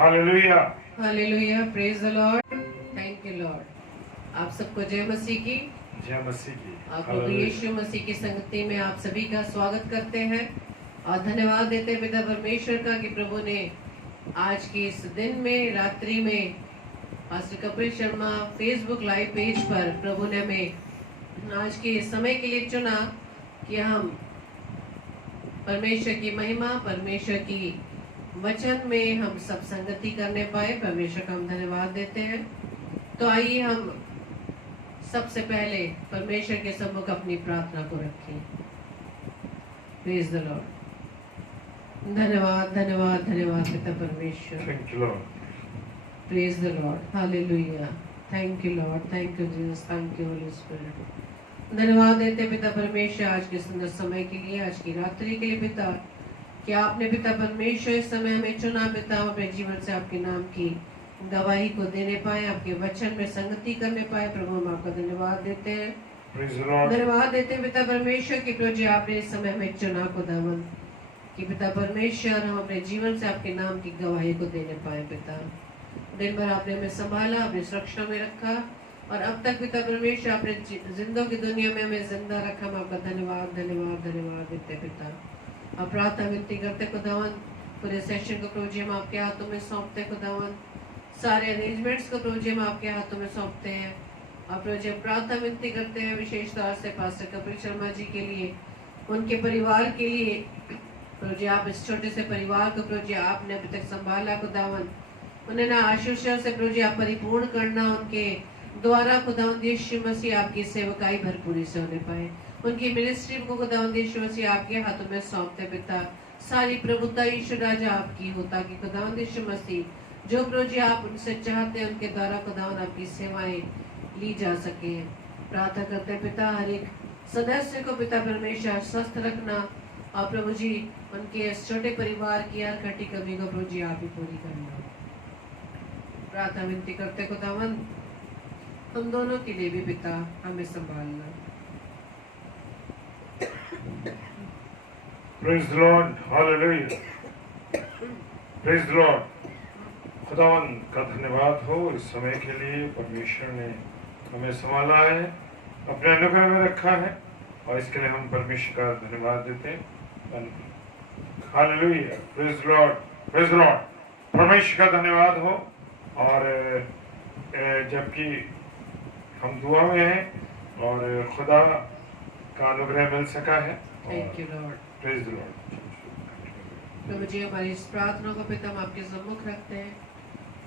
Hallelujah, hallelujah, praise the Lord, thank you Lord. आप सबको जय मसीह की। जय मसीह की। आप प्रभु यीशु मसीह की संगति में आप सभी का स्वागत करते हैं और धन्यवाद देते हैं पिता परमेश्वर का कि प्रभु ने आज के इस दिन में रात्रि में pastor Kapil Sharma Facebook live page पर प्रभु ने हमें आज के इस समय के लिए चुना कि हम परमेश्वर की महिमा, परमेश्वर की वचन में हम सब संगति करने पाए। परमेश्वर का हम धन्यवाद देते हैं। तो आइए हम सबसे पहले परमेश्वर के सम्मुख अपनी प्रार्थना को रखें। Praise the Lord. धन्यवाद धन्यवाद धन्यवाद पिता परमेश्वर। Thank you Lord. Praise the Lord. Hallelujah, thank you Lord, thank you Jesus, thank you Holi spirit. धन्यवाद देते पिता परमेश्वर आज के सुंदर समय के लिए, आज की रात्रि के लिए पिता, कि आपने पिता परमेश्वर इस समय हमें चुना पिता, अपने जीवन से आपके नाम की गवाही को देने पाए, आपके वचन में संगति करने पाए। प्रभु हम आपका धन्यवाद देते हैं, धन्यवाद देते हैं पिता परमेश्वर की प्रभु जी आपने इस समय हमें चुना खुदावन कि पिता परमेश्वर हम अपने जीवन से आपके नाम की गवाही को देने पाए। पिता दिन भर आपने हमें संभाला, अपनी सुरक्षा में रखा और अब तक पिता परमेश्वर आपने जिंदों की दुनिया में हमें जिंदा रखा। हम आपका धन्यवाद धन्यवाद धन्यवाद देते पिता। अब प्रार्थना विनती करते खुदावन, पूरे सेशन को प्रभु जी हम आपके हाथों में सौंपते खुदावन, सारे अरेंजमेंट्स को प्रभु जी हम आपके हाथों में सौंपते हैं और प्रभु जी प्रार्थना विनती करते हैं विशेष तौर से पास्टर कपिल शर्मा जी के लिए, उनके परिवार के लिए। प्रभु जी आप इस छोटे से परिवार को प्रभु जी आपने अभी तक संभाला खुदावन, उन्हें ना आशीषों से प्रभु जी आप परिपूर्ण करना, उनके द्वारा खुदावन यीशु मसीह आपकी सेवकाई भरपूरी से होने पाए। उनकी मिनिस्ट्री को खुदावन यीशु मसीह आपके हाथों में सौंपते पिता। सारी प्रभुता यीशु राजा आपकी होता कि खुदावन यीशु मसीह जो प्रभु जी आप उनसे चाहते हैं उनके द्वारा खुदावन आपकी सेवाएं ली जा सके। प्रार्थना करते हैं पिता हर एक सदस्य को पिता परमेश्वर स्वस्थ रखना और प्रभु जी उनके इस छोटे परिवार की हर खटी कमी को प्रभु जी आप ही पूरी करना। प्रार्थना विनती करते खुदावन हम दोनों के लिए भी पिता हमें संभालना। Praise the Lord, hallelujah, praise the Lord. खुदावन का धन्यवाद हो इस समय के लिए। परमेश्वर ने हमें संभाला है, अपने अनुग्रह में रखा है और इसके लिए हम परमेश्वर का धन्यवाद देते हैं। Hallelujah, praise the Lord, praise the Lord. परमेश्वर का धन्यवाद हो। और जबकि हम दुआ में हैं और खुदा का अनुग्रह मिल सका है। Thank you Lord, praise the Lord. प्रभु जी हमारी इस प्रार्थना को पिता हम आपके सम्मुख रखते हैं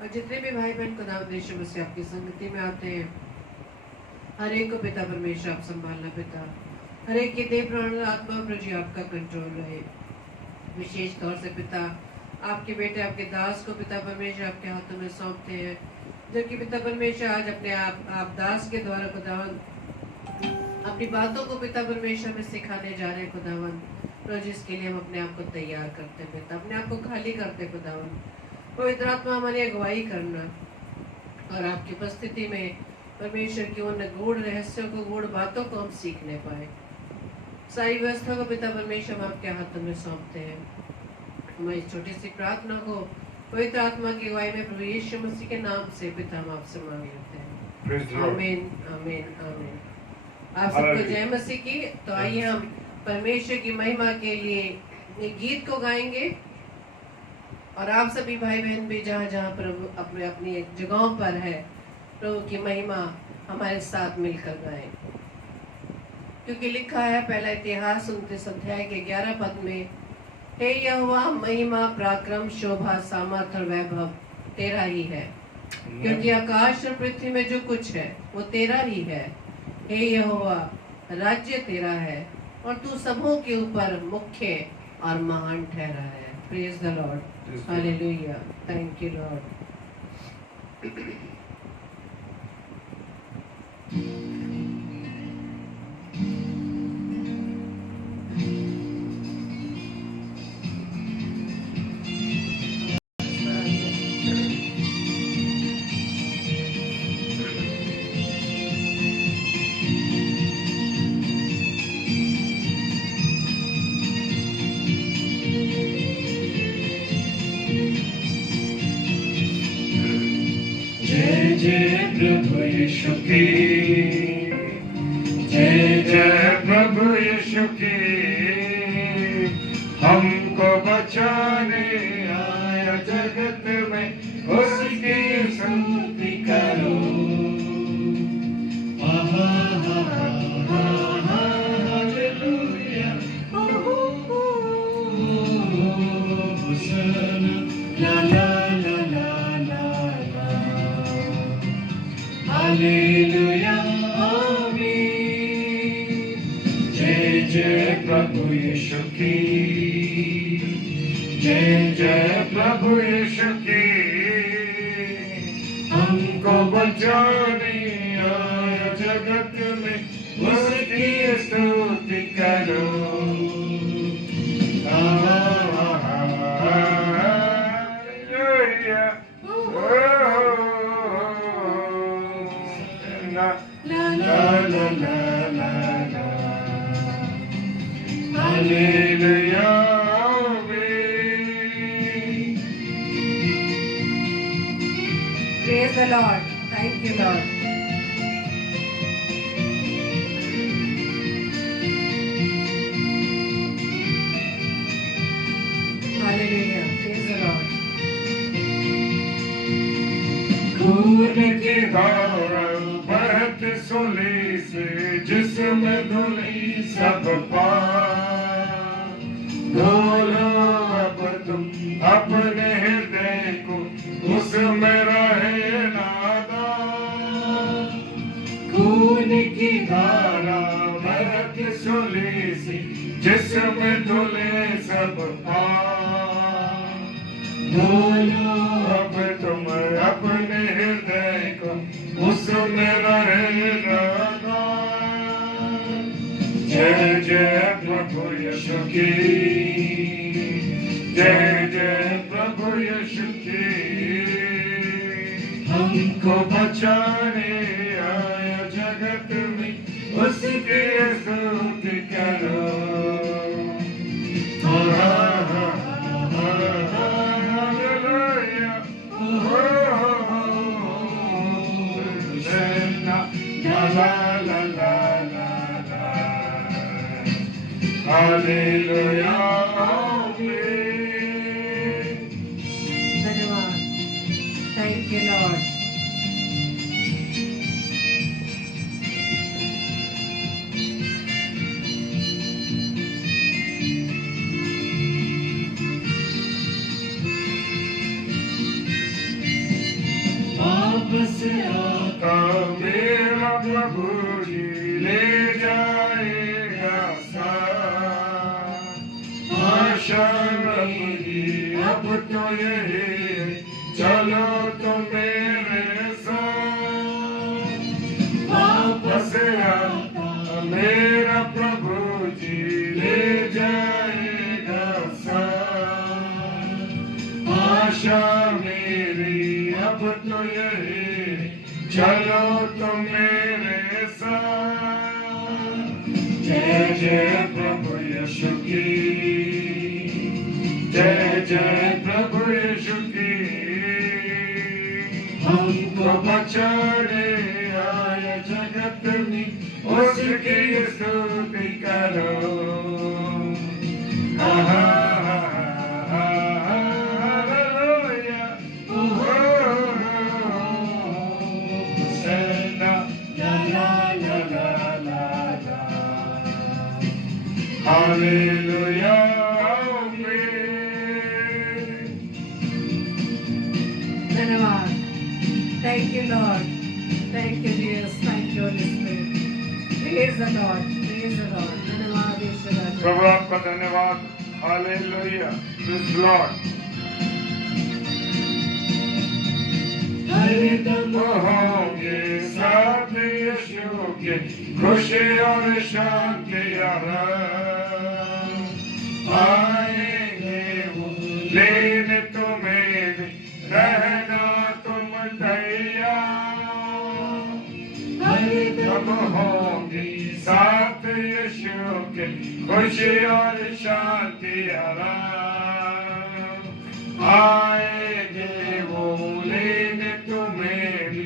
और जितने भी भाई बहन खुदावंद यीशु मसीह आपकी संगति में आते हैं हर एक को पिता परमेश्वर आप संभालना पिता, हर एक के देह प्राण आत्मा प्रभु जी आपका कंट्रोल रहे। विशेष तौर से पिता आपके बेटे आपके दास को पिता परमेश्वर आपके हाथों में सौंपते हैं, जबकि पिता परमेश्वर आज अपने आप दास के द्वारा खुदावन अपनी बातों को पिता परमेश्वर में सिखाने जा रहे हैं खुदावन। प्रभु जिसके लिए हम अपने आप को तैयार करते पिता, अपने आप को खाली करते खुदावन। पवित्र आत्मा हमारी अगुवाई करना और आपकी उपस्थिति में परमेश्वर की उन गूढ़ रहस्यों को, गूढ़ बातों को हम सीखने पाए। सारी व्यवस्था को पिता परमेश्वर हम आपके हाथों में सौंपते हैं। हमारी छोटी सी प्रार्थना को पवित्र आत्मा की अगुवाई में प्रभु यीशु मसीह के नाम से पिता हम आपसे मांग लेते हैं। आमीन आमीन आमीन। आप सबको जय मसीह की। तो आइए हम परमेश्वर की महिमा के लिए एक गीत को गाएंगे और आप सभी भाई बहन भी जहाँ जहाँ प्रभु अपने अपनी जगहों पर है प्रभु की महिमा हमारे साथ मिलकर गाएं, क्योंकि लिखा है पहला इतिहास 29 अध्याय के 11 पद में, हे यहोवा महिमा पराक्रम शोभा सामर्थ और वैभव तेरा ही है, क्योंकि आकाश और पृथ्वी में जो कुछ है वो तेरा ही है। हे यहोवा राज्य तेरा है और तू सबों के ऊपर मुख्य और महान ठहरा है। Praise the Lord, hallelujah, thank you Lord. जय प्रभु यीशु की, जय जय प्रभु यीशु की, हमको बचाने आया जगत में, उसकी स्तुति करो। हालेलुया, ला ला ला ला ला ला, हालेलुया आमीन। जय जय प्रभु यीशु की, जय जय प्रभु यीशु की, हमको बचाने आया जगत में, उसकी स्तुति करो। हालेलुया, ला ला ला ला ला, hallelujah. Praise the Lord. Thank you, Lord. Hallelujah. Praise the Lord. खून की धारा बहत सुली से, जिसमें धुली सब पार। धोलो अब तुम अपने हृदय को, उसमें रहे नादान। खून की धारा बहत सुली से, जिसमें धुले सब पार। धोलो अब तुम अपने हृदय को, उसमें रहे नादान। जय जय प्रभु यीशु की, जय जय प्रभु यीशु की, हमको बचाने आया जगत में, उसकी स्तुति करो। हालेलुया, ला ला ला ला ला, हालेलुया आमीन। धन्यवाद। Thank you, Lord. वापस आता मेरा प्रभु जी, ले जाएगा साथ। आशा मेरी अब तो यही, चलो तो मेरे साथ। वापस आता मेरा प्रभु जी, ले जाएगा साथ। आशा मेरी अब तो यही, चलो तो मेरे साथ। जय जय प्रभु यीशु की, जय जय प्रभु यीशु की, हमको बचाने आया जगत में, उसकी स्तुति करो। हालेलुया, हालेलुया आमीन। धन्यवाद। Thank you, Lord. Thank you, Jesus. Thank you, Holy Spirit. Praise the Lord. Praise the Lord. धन्यवाद ईश्वर। प्रभु आपका धन्यवाद। Hallelujah, praise the Lord. हरदम होंगे साथ यीशु के, खुशी और शांति आएंगे वो लेने तुम्हें भी, रहना तुम तैयार। हरदम होंगे साथ यीशु के, खुशी और शांति आएंगे वो लेने तुम्हें भी,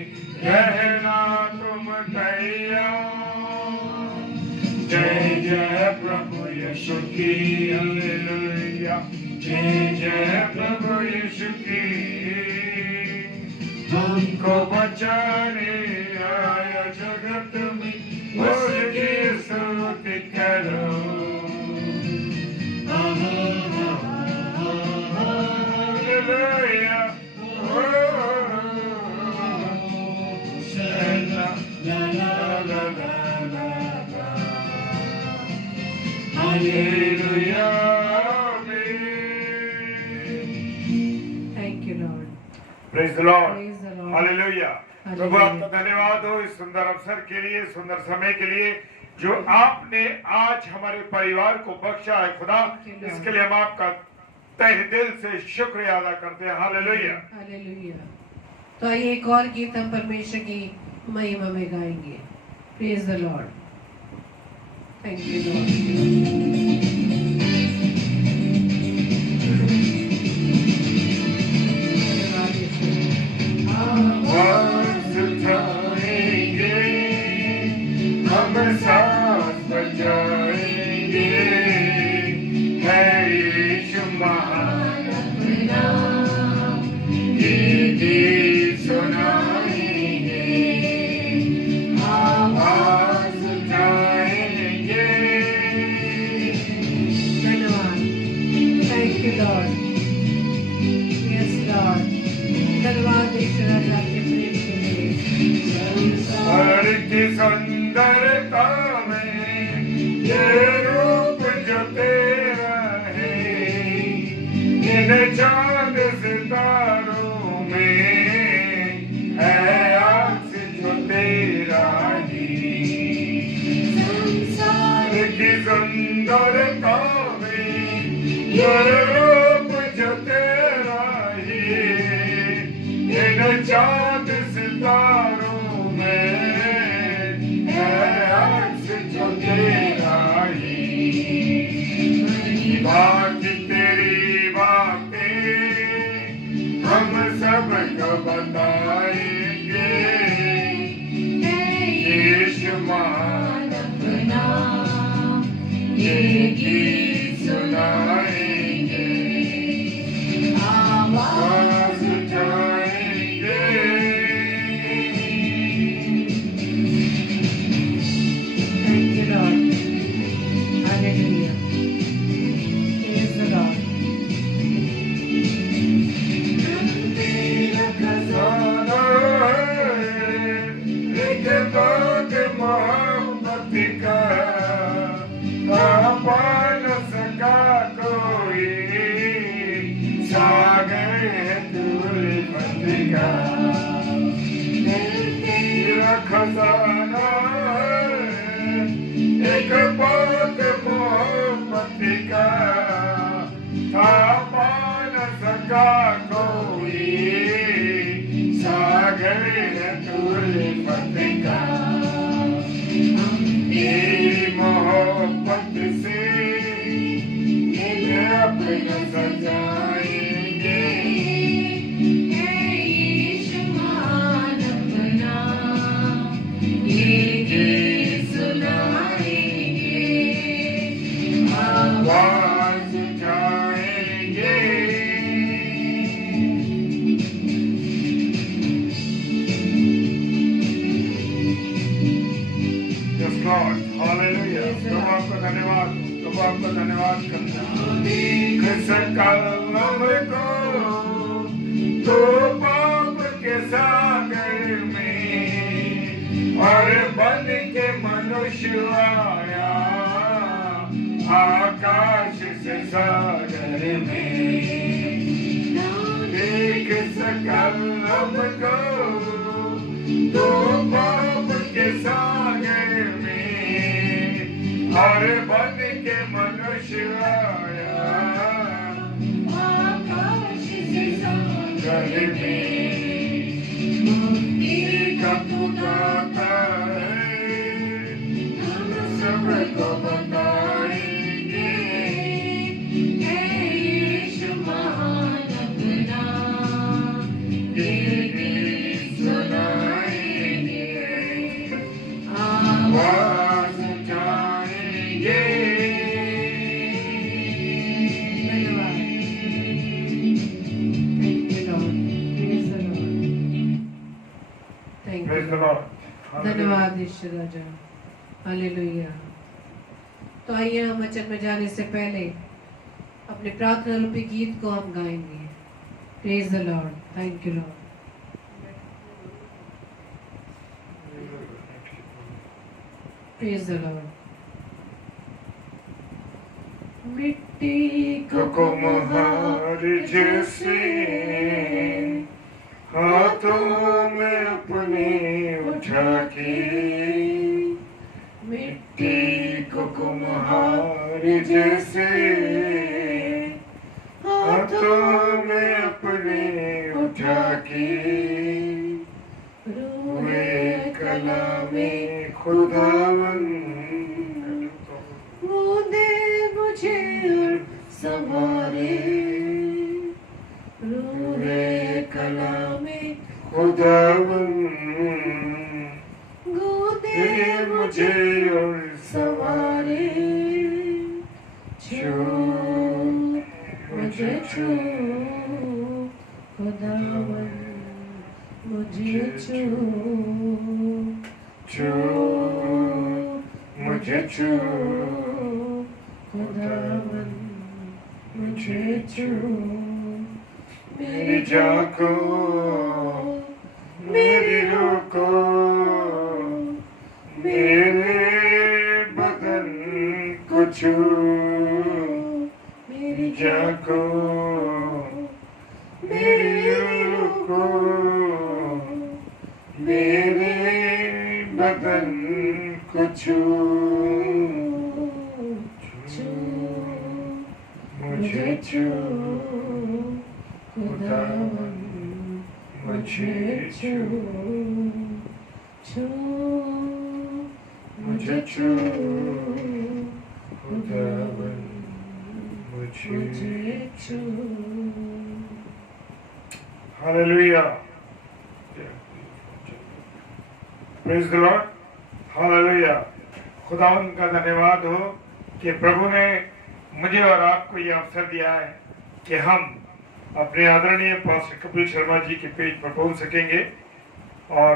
की हालेलुया जय जय प्रभु यीशु की हमको बचाने आया जगत में उसकी स्तुति करो hallelujah Hallelujah. Thank you, Lord. Praise the Lord. Praise the Lord. Hallelujah. Hallelujah. प्रभु आपका धन्यवाद हो इस सुंदर अवसर के लिए, सुंदर समय के लिए जो आपने आज हमारे परिवार को बख्शा है खुदा, इसके लिए हम आपका तहे दिल से शुक्रिया अदा करते हैं। हालेलुया। हालेलुया। तो आइए एक और गीत हम परमेश्वर की महिमा में गाएंगे। Praise the Lord. Thank you Lord. आवाज उठाएंगे, हम साथ बजाएंगे, है यीशु महान अपना, ये गीत सुनाएंगे, आवाज उठाएंगे। धन्यवाद। Thank you Lord. Yes Lord. धन्यवाद ईश्वर आपके प्रेम के लिए। संसार की सुंदरता में ये रूप जो तेरा है, इन चांद सितारों में है आज जो तेरा ही। संसार की सुंदरता में ये रूप जो तेरा ही, इन चांद सितारों में है आज जो तेरा ही। बात तेरी बातें हम सबको बताएंगे, यीशु महान अपना, ये गीत सुनाएंगे, आवाज उठाएंगे। Thank you, Lord. Hallelujah. Praise the Lord. तेरा खजाना है, एक बात मोहब्बत का, पा न सका कोई, सागर है तुल्फत का। तेरा खजाना है, एक बात मोहब्बत का, पा न सका कोई, सागर है तुल्फत का। तेरी मोहब्बत से अपना सजाएंगे, यीशु महान अपना, ये गीत सुनाएंगे, आवाज उठाएंगे। Yes, Lord. Hallelujah. प्रभु आपका धन्यवाद, प्रभु आपका धन्यवाद करते हैं। देख सका हमको तो पाप के सागर में, और बन के मनुष्य आया आकाश से सागर में। देख सका हमको तो पाप के सागर में, और बन के मनुष्य आया आकाश से सागर में। मुक्ति का पुकारा है, हम सबको बताएंगे, यीशु महान अपना, ये गीत सुनाएंगे, आवाज उठाएंगे, thank Praise the you Lord. धन्यवाद ईश्वर राजा हालेलुया। तो आइए हम वचन में जाने से पहले अपने प्रार्थना रूपी गीत को हम गाएंगे। Praise the Lord, thank you Lord. Praise the Lord. मिट्टी को कुम्हार जैसे हाथों में अपने उठा के, मिट्टी को कुम्हार जैसे हाथों में अपने उठा के, रूहे कला में खुदावंद वो दे मुझे और संवारे, रूहे कला में खुदावंद गोदे मुझे और सवारे, छू मुझे छू खुदावन मुझे छू छू मुझे छू खुदावन मुझे छू मेरी जान को मेरी रूह को मेरे बदन को छू, मेरी जान को मेरी रूह को मेरे बदन को छू, मुझे छू खुदावन मुझे छू, छू मुझे छू खुदावन मुझे छू। Hallelujah, praise the Lord, hallelujah. खुदावन का धन्यवाद हो कि प्रभु ने मुझे और आपको ये अवसर दिया है कि हम अपने आदरणीय पास्टर कपिल शर्मा जी के पेज पर पहुंच सकेंगे। और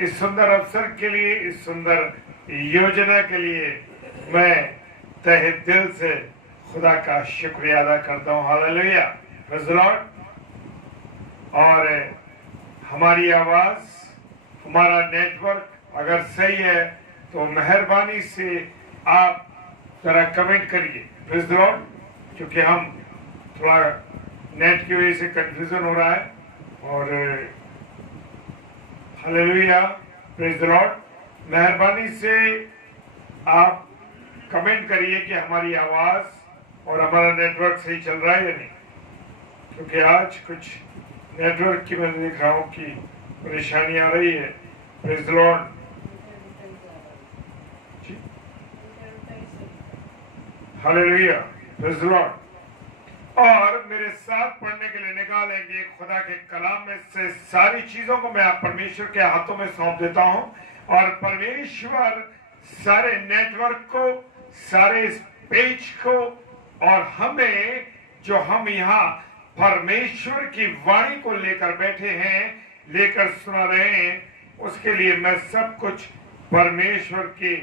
इस सुंदर अवसर के लिए, इस सुंदर योजना के लिए मैं तहे दिल से खुदा का शुक्रिया अदा करता हूँ। Hallelujah, praise the Lord. और हमारी आवाज, हमारा नेटवर्क अगर सही है तो मेहरबानी से आप जरा कमेंट करिए, प्रेज द लॉर्ड, क्योंकि हम थोड़ा नेट की वजह से कंफ्यूजन हो रहा है। और हालेलुया, प्रेज द लॉर्ड। मेहरबानी से आप कमेंट करिए कि हमारी आवाज और हमारा नेटवर्क सही चल रहा है या नहीं, क्योंकि आज कुछ नेटवर्क की मैं देख रहा हूँ कि परेशानी आ रही है। Praise the Lord. Hallelujah, praise the Lord. और मेरे साथ पढ़ने के लिए निकालेंगे खुदा के कलाम में से सारी चीजों को मैं परमेश्वर के हाथों में सौंप देता हूं। और परमेश्वर सारे नेटवर्क को, सारे इस पेज को, और हमें जो हम यहाँ परमेश्वर की वाणी को लेकर बैठे हैं, लेकर सुना रहे हैं, उसके लिए मैं सब कुछ परमेश्वर के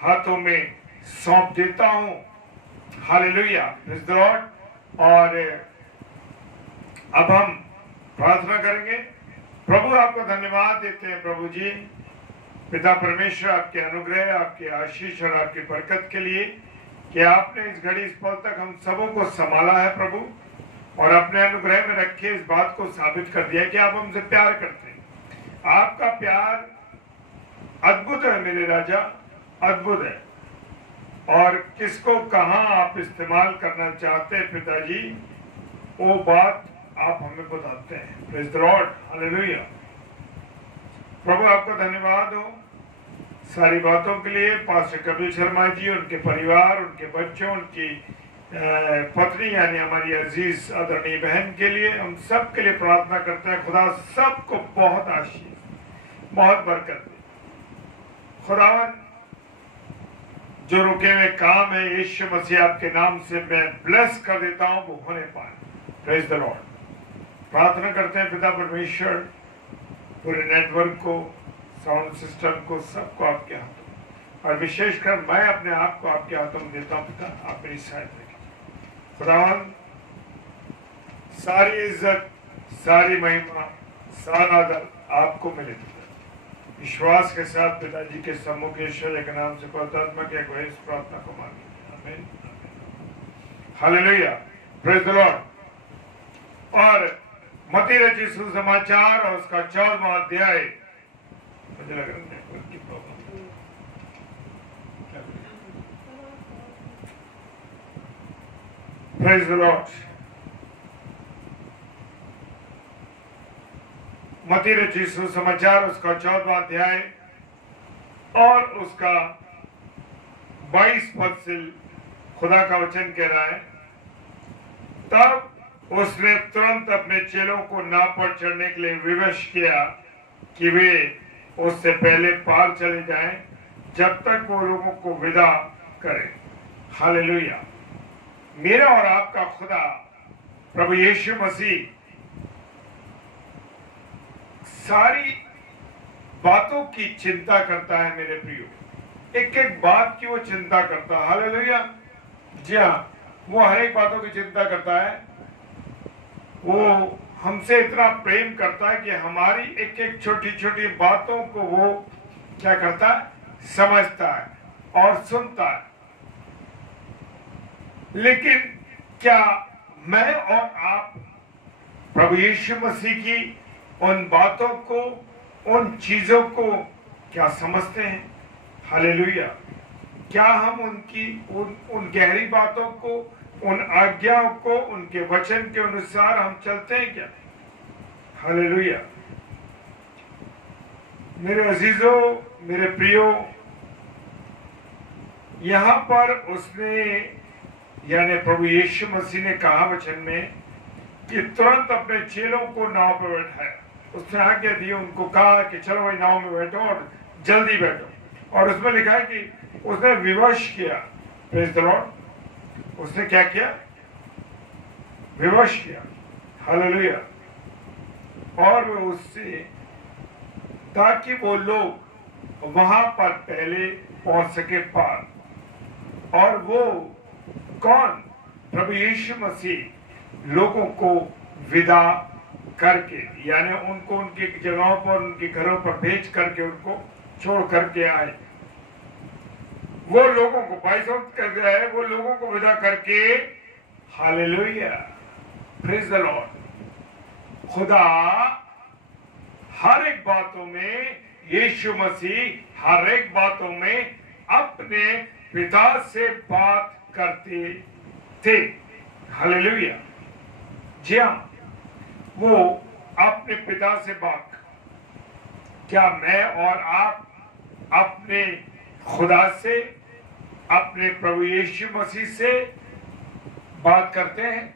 हाथों में सौंप देता हूं। Hallelujah, praise the Lord. और अब हम प्रार्थना करेंगे। प्रभु आपको धन्यवाद देते हैं प्रभु जी, पिता परमेश्वर, आपके अनुग्रह, आपके आशीष और आपकी बरकत के लिए कि आपने इस घड़ी, इस पल तक हम सबों को संभाला है प्रभु, और अपने अनुग्रह में रखे इस बात को साबित कर दिया कि आप हमसे प्यार करते हैं। आपका प्यार अद्भुत है मेरे राजा, अद्भुत है। और किसको कहां आप इस्तेमाल करना चाहते हैं पिताजी, वो बात आप हमें बताते हैं। Praise the Lord, hallelujah. प्रभु आपका धन्यवाद हो सारी बातों के लिए। पास्टर कपिल शर्मा जी, उनके परिवार, उनके बच्चों, उनकी पत्नी यानी हमारी अजीज आदरणीय बहन के लिए, हम सब के लिए प्रार्थना करते हैं। खुदा सबको बहुत आशीष, बहुत बरकत दे। खुदावन, जो रुके हुए काम है यीशु मसीह आपके नाम से मैं ब्लेस कर देता हूं, वो होने पाए। Praise the Lord. प्रार्थना करते हैं पिता परमेश्वर, पूरे नेटवर्क को, साउंड सिस्टम को, सबको आपके हाथों, और विशेषकर मैं अपने आप को आपके हाथों में देता हूँ पिता, आप मेरी सहायता कीजिए। खुदावन, सारी इज्जत, सारी महिमा, सारा आदर आपको मिले पिता। विश्वास के साथ पिताजी के सम्मुख ईश्वर के नाम से पवित्रात्मा के अगुवाई इस प्रार्थना को मांगे। आमीन। Hallelujah, praise the Lord. और मत्ती रचित सुसमाचार और उसका 14वां अध्याय, मुझे लग रहा है नेटवर्क की प्रॉब्लम। Praise the Lord. मत्ती रचित सुसमाचार उसका 14वां अध्याय और उसका 22 पद से खुदा का वचन कह रहा है, तब उसने तुरंत अपने चेलों को नाव पर चढ़ने के लिए विवश किया कि वे उससे पहले पार चले जाएं, जब तक वो लोगों को विदा करे। हालेलुया। मेरा और आपका खुदा प्रभु यीशु मसीह सारी बातों की चिंता करता है मेरे प्रियो। एक एक बात की वो चिंता करता है। हालेलुया। जी हाँ, वो हर एक बातों की चिंता करता है। वो हमसे इतना प्रेम करता है कि हमारी एक एक छोटी छोटी बातों को वो क्या करता है, समझता है और सुनता है। लेकिन क्या मैं और आप प्रभु यीशु मसीह की उन बातों को, उन चीजों को क्या समझते हैं? हालेलुया। क्या हम उन गहरी बातों को, उन आज्ञाओं को, उनके वचन के अनुसार हम चलते हैं क्या? हालेलुया। मेरे अजीजों, मेरे प्रियो, यहां पर उसने यानी प्रभु यीशु मसीह ने कहा वचन में कि तुरंत अपने चेलों को नाव पर बैठाया। उसने आज्ञा दी, उनको कहा कि चलो भाई नाव में बैठो और जल्दी बैठो। और उसमें लिखा है कि उसने विवश किया। Praise the Lord. उसने क्या किया? विवश किया। हालेलुया। और वो उससे, ताकि वो लोग वहां पर पहले पहुंच सके पार। और वो कौन? प्रभु यीशु मसीह लोगों को विदा करके, यानी उनको उनकी जगहों पर, उनके घरों पर भेज करके, उनको छोड़ करके आए। वो लोगों को 22 कर दिया है, वो लोगों को विदा करके। Hallelujah, praise the Lord. खुदा हर एक बातों में, यीशु मसीह हर एक बातों में अपने पिता से बात करते थे। हालेलुया। जी हाँ, वो अपने पिता से बात। क्या मैं और आप अपने खुदा से, अपने प्रभु यीशु मसीह से बात करते हैं?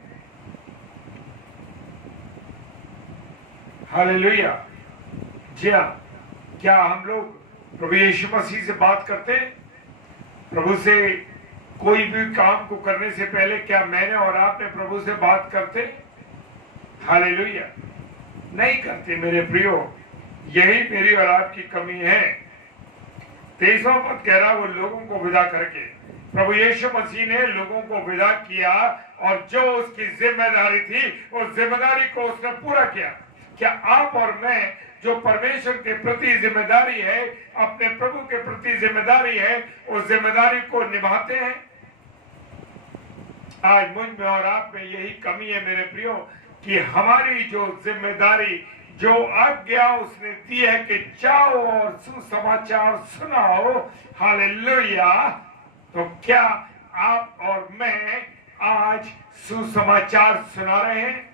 हालेलुया। जी हाँ, क्या हम लोग प्रभु यीशु मसीह से बात करते हैं? प्रभु से कोई भी काम को करने से पहले क्या मैंने और आपने प्रभु से बात करते? हालेलुया। नहीं करते मेरे प्रियो। यही मेरी और आपकी कमी है। 23वां पद कह रहा, वो लोगों को विदा करके। प्रभु यीशु मसीह ने लोगों को विदा किया और जो उसकी जिम्मेदारी थी, उस जिम्मेदारी को उसने पूरा किया। क्या आप और मैं, जो परमेश्वर के प्रति जिम्मेदारी है, अपने प्रभु के प्रति जिम्मेदारी है, उस जिम्मेदारी को निभाते हैं? आज मुझ में और आप में यही कमी है मेरे प्रियो, कि हमारी जो जिम्मेदारी, जो आज्ञा उसने दी है कि जाओ और सुसमाचार सुनाओ, हालेलुया, तो क्या आप और मैं आज सुसमाचार सुना रहे हैं?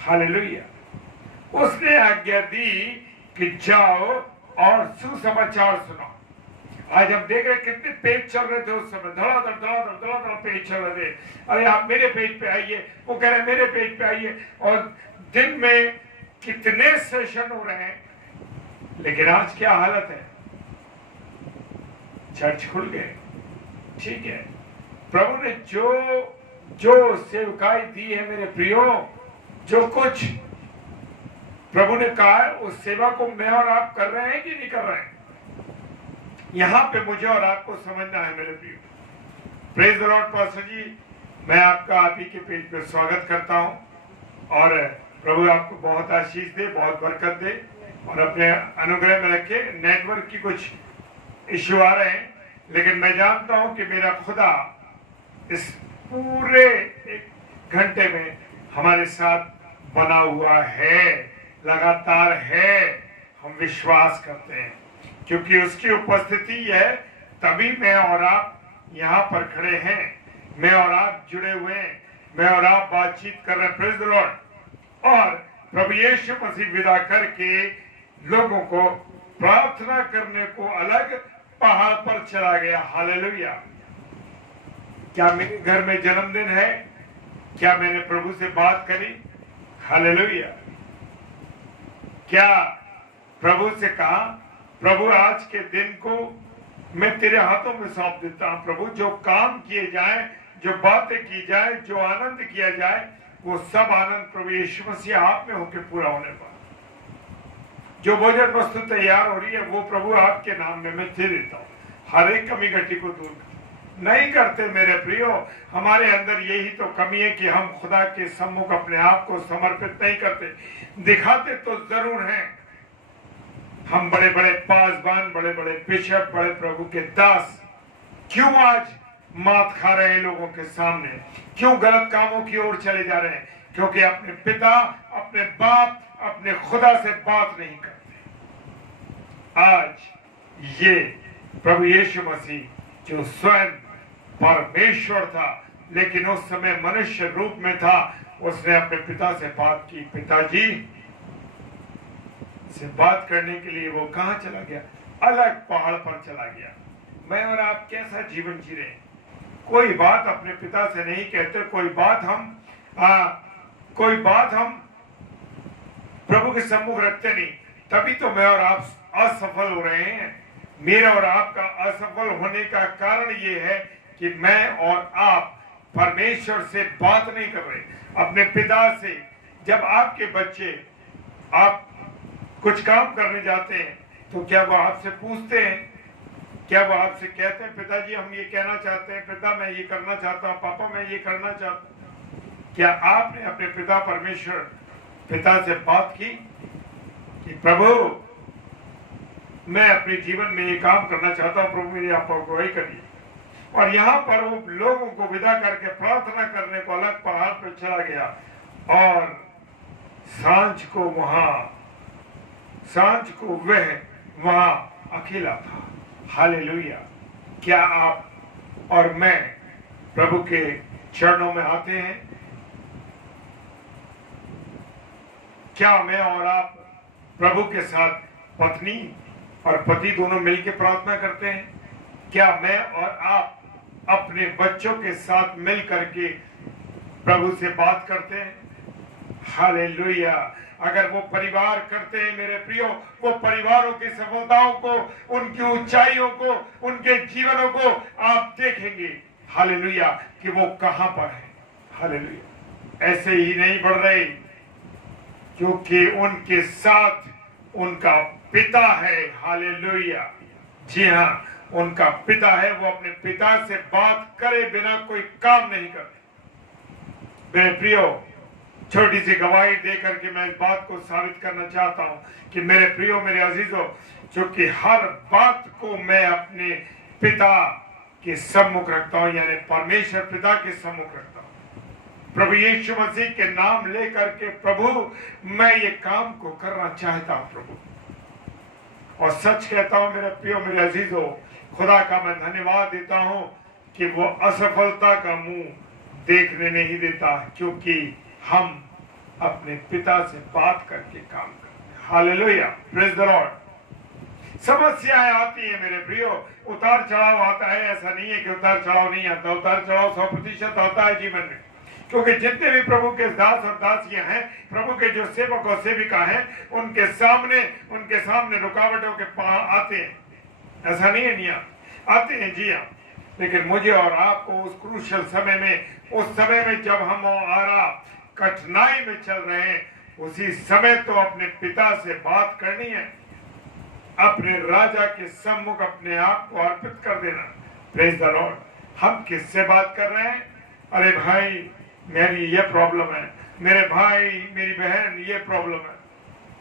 हालेलुया। उसने आज्ञा दी कि जाओ और सुसमाचार सुनाओ। आज हम देख रहे कितने पेज चल रहे थे उस समय, धड़ाधड़ पेज चल रहे थे। अरे आप मेरे पेज पे आइए, वो कह रहे मेरे पेज पे आइए। और दिन में कितने सेशन हो रहे हैं। लेकिन आज क्या हालत है? चर्च खुल गए, ठीक है। प्रभु ने जो सेवकाई दी है मेरे प्रियो, जो कुछ प्रभु ने कहा है उस सेवा को मैं और आप कर रहे हैं कि नहीं कर रहे हैं, यहां पे मुझे और आपको समझना है मेरे प्रिय। प्रेज द लॉर्ड पास्टर जी, मैं आपका आप ही के पेज पे स्वागत करता हूं और प्रभु आपको बहुत आशीष दे, बहुत बरकत दे और अपने अनुग्रह में रखे। नेटवर्क की कुछ इश्यू आ रहे हैं, लेकिन मैं जानता हूं कि मेरा खुदा इस पूरे एक घंटे में हमारे साथ बना हुआ है, लगातार है। हम विश्वास करते हैं क्योंकि उसकी उपस्थिति है, तभी मैं और आप यहाँ पर खड़े हैं, मैं और आप जुड़े हुए हैं, मैं और आप बातचीत कर रहे हैं। Praise the Lord. और प्रभु यीशु मसीह विदा करके लोगों को प्रार्थना करने को अलग पहाड़ पर चला गया। हालेलुया। क्या मेरे घर में जन्मदिन है? क्या मैंने प्रभु से बात करी? हालेलुया। क्या प्रभु से कहा, प्रभु आज के दिन को मैं तेरे हाथों में सौंप देता हूं। प्रभु जो काम किए जाए, जो बातें की जाए, जो आनंद किया जाए, वो सब आनंद प्रभु यीशु मसीह आप में होकर पूरा होने पाए। जो भोजन वस्तु तैयार हो रही है वो प्रभु आपके नाम में मैं दे देता हूँ। हर एक कमी घटी को दूर नहीं करते मेरे प्रियो। हमारे अंदर यही तो कमी है कि हम खुदा के सम्मुख अपने आप को समर्पित नहीं करते। दिखाते तो जरूर हैं, हम बड़े बड़े पासबान, बड़े बड़े बिशप, बड़े प्रभु के दास, क्यों आज मात खा रहे हैं लोगों के सामने? क्यों गलत कामों की ओर चले जा रहे हैं? क्योंकि अपने पिता, अपने बाप, अपने खुदा से बात नहीं करते। आज ये प्रभु यीशु मसीह जो स्वयं परमेश्वर था लेकिन उस समय मनुष्य रूप में था, उसने अपने पिता से बात की। पिताजी से बात करने के लिए वो कहां चला गया? अलग पहाड़ पर चला गया। मैं और आप कैसा जीवन जी रहे हैं? कोई बात अपने पिता से नहीं कहते, कोई बात हम प्रभु के सम्मुख रखते नहीं। तभी तो मैं और आप असफल हो रहे हैं। मेरा और आपका असफल होने का कारण ये है कि मैं और आप परमेश्वर से बात नहीं कर रहे, अपने पिता से। जब आपके बच्चे आप कुछ काम करने जाते हैं तो क्या वो आपसे पूछते हैं? क्या वो आपसे कहते हैं पिताजी हम ये कहना चाहते हैं, पिता मैं ये करना चाहता हूँ, पापा मैं ये करना चाहता हूँ? क्या आपने अपने पिता परमेश्वर पिता से बात की कि प्रभु मैं अपने जीवन में ये काम करना चाहता हूँ, प्रभु मेरी आप अगुवाई करिए? और यहाँ पर वो लोगों को विदा करके प्रार्थना करने को अलग पहाड़ पर चला गया और सांझ को वह वहां अकेला था। हालेलुया। क्या आप और मैं प्रभु के चरणों में आते हैं? क्या मैं और आप प्रभु के साथ पत्नी और पति दोनों मिलकर प्रार्थना करते हैं? क्या मैं और आप अपने बच्चों के साथ मिल करके प्रभु से बात करते हैं? हालेलुया। अगर वो परिवार करते हैं मेरे प्रियो, वो परिवारों की सफलताओं को, उनकी ऊंचाइयों को, उनके जीवनों को आप देखेंगे। हालेलुया कि वो कहां पर है। हालेलुया। ऐसे ही नहीं बढ़ रहे क्योंकि उनके साथ उनका पिता है। हालेलुया। जी हाँ, उनका पिता है। वो अपने पिता से बात करे बिना कोई काम नहीं करते। मेरे प्रियो, छोटी सी गवाही दे करके मैं इस बात को साबित करना चाहता हूं कि मेरे प्रियो, मेरे अजीजों, क्योंकि हर बात को मैं अपने पिता के सम्मुख रखता हूं, यानी परमेश्वर पिता के सम्मुख रखता हूं। प्रभु यीशु मसीह के नाम लेकर के प्रभु मैं ये काम को करना चाहता हूं प्रभु। और सच कहता हूं मेरे प्रियो, मेरे अजीजों, खुदा का मैं धन्यवाद देता हूं कि वो असफलता का मुंह देखने नहीं देता, क्योंकि हम अपने पिता से बात करके काम करते हैं। हालेलुया। Praise the Lord. समस्याएं आती हैं मेरे प्रियो, उतार चढ़ाव आता है। ऐसा नहीं है कि उतार चढ़ाव नहीं आता, उतार चढ़ाव 100% आता है जीवन में। क्योंकि जितने भी प्रभु के दास और दासियां हैं, प्रभु के जो सेवक और सेविका हैं, उनके सामने रुकावटों के आते हैं। ऐसा नहीं है, नहीं आते हैं, जी हाँ। लेकिन मुझे और आपको उस क्रूशल समय में, उस समय में जब हम कठिनाई में चल रहे हैं, उसी समय तो अपने पिता से बात करनी है, अपने राजा के सम्मुख अपने आप को अर्पित कर देना। Praise the Lord. हम किससे बात कर रहे हैं? अरे भाई मेरी ये प्रॉब्लम है, मेरे भाई मेरी बहन ये प्रॉब्लम है।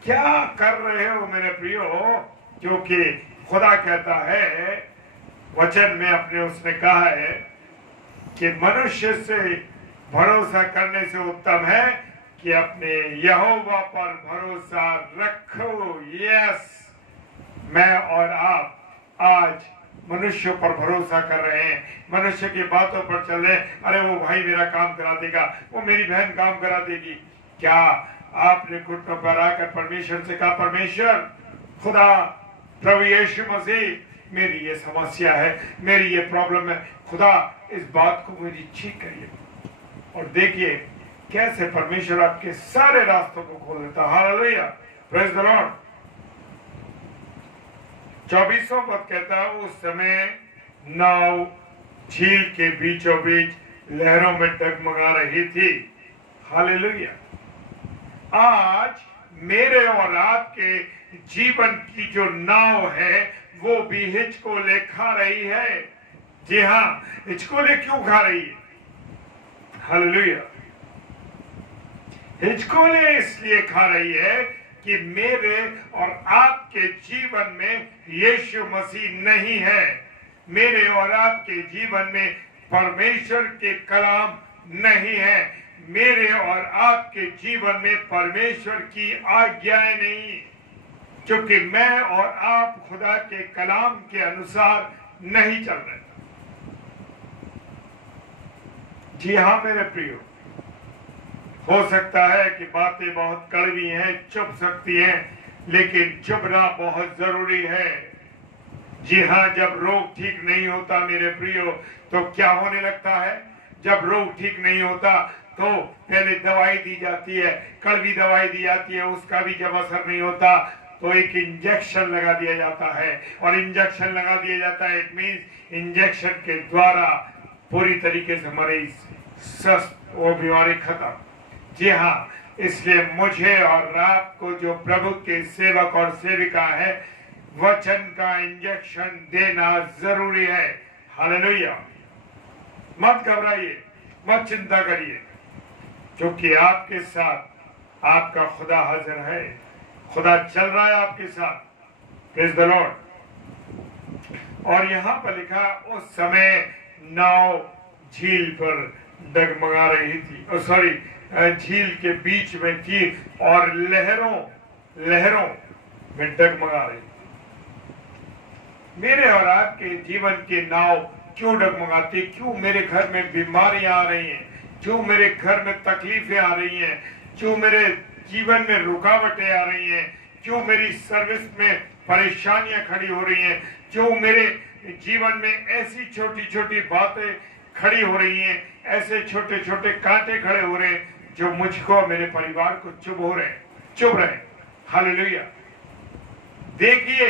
क्या कर रहे हो मेरे प्रियो? क्योंकि खुदा कहता है वचन में अपने, उसने कहा है कि मनुष्य से भरोसा करने से उत्तम है कि अपने यहोवा पर भरोसा रखो। यस, मैं और आप आज मनुष्य पर भरोसा कर रहे हैं, मनुष्य की बातों पर चल रहे हैं। अरे वो भाई मेरा काम करा देगा, वो मेरी बहन काम करा देगी। क्या आपने घुटनों पर आकर परमेश्वर से कहा, परमेश्वर खुदा प्रभु यीशु मसीह, मेरी ये समस्या है, मेरी ये प्रॉब्लम है, खुदा इस बात को मेरी ठीक करिए। और देखिए कैसे परमेश्वर आपके सारे रास्तों को खोल देता। Hallelujah, praise the lord. 24वां पद कहता है, उस समय नाव झील के बीचों बीच लहरों में डगमगा रही थी। हालेलुया। आज मेरे और आपके जीवन की जो नाव है वो भी हिचकोले खा रही है। जी हाँ, हिचकोले क्यों खा रही है? हालेलुया। हिचकोले इसलिए खा रही है कि मेरे और आपके जीवन में यीशु मसीह नहीं है, मेरे और आपके जीवन में परमेश्वर के कलाम नहीं है, मेरे और आपके जीवन में परमेश्वर की आज्ञाएं नहीं, क्योंकि मैं और आप खुदा के कलाम के अनुसार नहीं चल रहे। जी हाँ मेरे प्रियो, हो सकता है कि बातें बहुत कड़वी हैं, चुप सकती हैं, लेकिन चुपना बहुत जरूरी है। जी हाँ, जब रोग ठीक नहीं होता मेरे प्रियो तो क्या होने लगता है? जब रोग ठीक नहीं होता तो पहले दवाई दी जाती है, कड़वी दवाई दी जाती है, उसका भी जब असर नहीं होता तो एक इंजेक्शन लगा दिया जाता है, और इंजेक्शन लगा दिया जाता है, इट मींस इंजेक्शन के द्वारा पूरी तरीके से मरीज स्वस्थ, वो बीमारी खत्म। जी हाँ, इसलिए मुझे और आपको जो प्रभु के सेवक और सेविका है, वचन का इंजेक्शन देना जरूरी है। हालेलुया। मत घबराइए, मत चिंता करिए, क्योंकि आपके साथ आपका खुदा हाजिर है, खुदा चल रहा है आपके साथ। Praise the Lord. और यहाँ पर लिखा, उस समय नाव झील पर डगमगा रही थी, झील के बीच में थी और लहरों में डगमगा रही। मेरे और आपके जीवन की नाव क्यों डगमगाती? क्यों मेरे घर में बीमारियां आ रही हैं? क्यों मेरे घर में तकलीफें आ रही हैं? क्यों मेरे जीवन में रुकावटें आ रही हैं? क्यों मेरी सर्विस में परेशानियां खड़ी हो रही हैं? क्यों मेरे जीवन में ऐसी छोटी छोटी बातें खड़ी हो रही हैं, ऐसे छोटे छोटे कांटे खड़े हो रहे हैं जो मुझको, मेरे परिवार को चुभ रहे। हालेलुया। देखिए,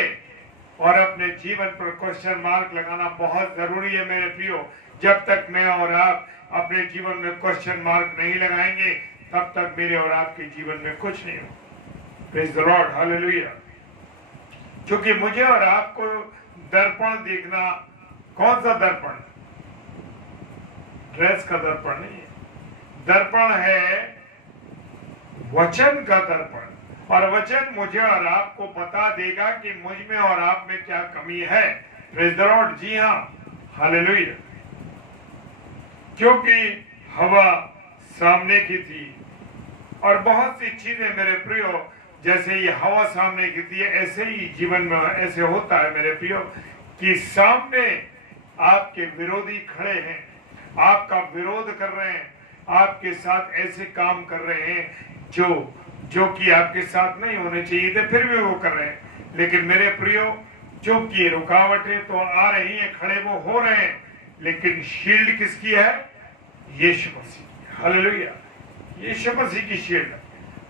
और अपने जीवन पर क्वेश्चन मार्क लगाना बहुत जरूरी है मेरे प्रियो। जब तक मैं और आप अपने जीवन में क्वेश्चन मार्क नहीं लगाएंगे, तब तक मेरे और आपके जीवन में कुछ नहीं हो। Praise the Lord. हालेलुया। क्योंकि मुझे और आपको दर्पण देखना, कौन सा दर्पण? ड्रेस का दर्पण नहीं है, दर्पण है वचन का दर्पण। और वचन मुझे और आपको बता देगा कि मुझ में और आप में क्या कमी है। Praise the lord. जी हाँ, हालेलुया। क्योंकि हवा सामने की थी, और बहुत सी चीजें मेरे प्रियो, जैसे ये हवा सामने की थी, ऐसे ही जीवन में ऐसे होता है मेरे प्रियो कि सामने आपके विरोधी खड़े हैं, आपका विरोध कर रहे हैं, आपके साथ ऐसे काम कर रहे हैं जो कि आपके साथ नहीं होने चाहिए थे, फिर भी वो कर रहे हैं। लेकिन मेरे प्रियो, जो कि रुकावटें तो आ रही हैं, खड़े वो हो रहे हैं, लेकिन शील्ड किसकी है? यीशु मसीह। हालेलुया। यीशु मसीह की शील्ड,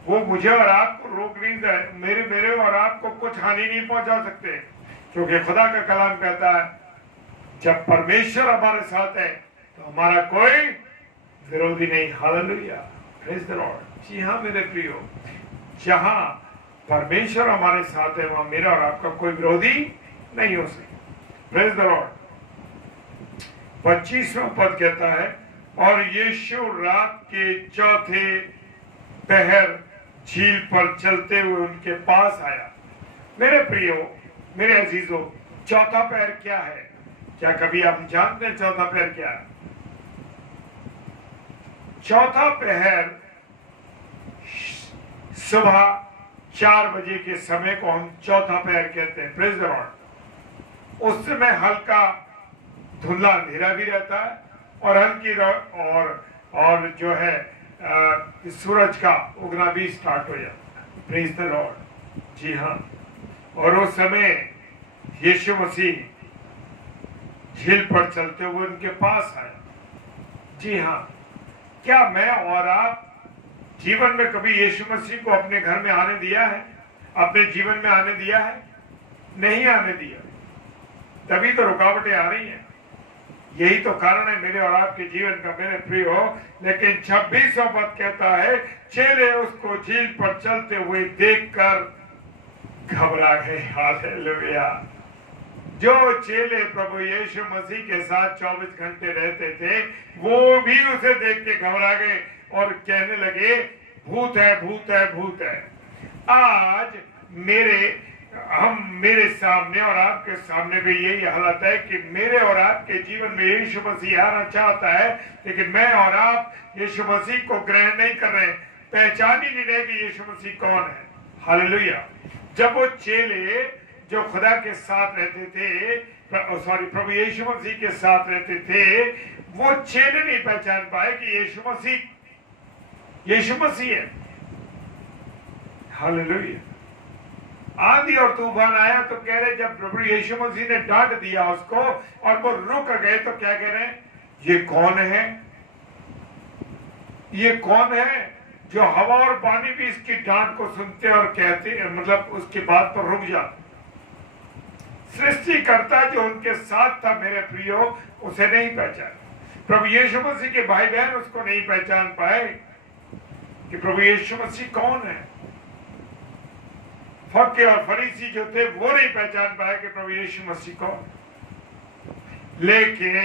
वो मुझे और आपको रोक नहीं दे, मेरे और आपको कुछ हानि नहीं पहुंचा सकते, क्योंकि खुदा का कलाम कहता है जब परमेश्वर हमारे साथ है तो हमारा कोई विरोधी नहीं। हालेलुया। Praise the lord. जी हाँ मेरे प्रियो, जहां परमेश्वर हमारे साथ है, वहां मेरा और आपका कोई विरोधी नहीं हो सकता। Praise the Lord. 25वां पद कहता है, और यीशु रात के चौथे पहर झील पर चलते हुए उनके पास आया। मेरे प्रियो, मेरे अजीजों, चौथा पहर क्या है? क्या कभी आप जानते हैं चौथा पहर क्या है? चौथा पहर सुबह 4 बजे के समय को हम चौथा पहर कहते हैं। Praise the Lord. उस समय हल्का धुंधला अंधेरा भी रहता है और हल्की और जो है सूरज का उगना भी स्टार्ट हो जाता है। Praise the lord. जी हाँ। और उस समय यीशु मसीह झील पर चलते हुए उनके पास आया। जी हाँ। क्या मैं और आप जीवन में कभी यीशु मसीह को अपने घर में आने दिया है? अपने जीवन में आने दिया है? नहीं आने दिया। तभी तो रुकावटें आ रही हैं। यही तो कारण है मेरे और आपके जीवन का, मेरे प्रिय हो। लेकिन 26वां पद कहता है, चेले उसको झील पर चलते हुए देखकर घबरा गए। हालेलुया। जो चेले प्रभु यीशु मसीह के साथ 24 घंटे रहते थे, वो भी उसे देख के घबरा गए और कहने लगे, भूत है, भूत है, भूत है। आज मेरे सामने और आपके सामने भी यही हालत है कि मेरे और आपके जीवन में यीशु मसीह आना चाहता है, लेकिन मैं और आप यीशु मसीह को ग्रहण नहीं कर रहे, पहचान ही नहीं रहे कि यीशु मसीह कौन है। हालेलुया। जब वो चेले जो खुदा के साथ रहते थे, प्रभु यीशु मसीह के साथ रहते थे, वो चेले नहीं पहचान पाए कि यीशु मसीह है। हालेलुया। आंधी और तूफान आया तो कह रहे, जब प्रभु यीशु मसीह ने डांट दिया उसको और वो रुक गए, तो क्या कह रहे हैं? ये कौन है? ये कौन है जो हवा और पानी भी इसकी डांट को सुनते और कहते, मतलब उसकी बात पर रुक जाते? सृष्टिकर्ता जो उनके साथ था मेरे प्रियो, उसे नहीं पहचाना। प्रभु यीशु मसीह के भाई बहन उसको नहीं पहचान पाए कि प्रभु यीशु मसीह कौन है। फक्के और फरीसी जो थे वो नहीं पहचान पाए कि प्रभु यीशु मसीह कौन। लेकिन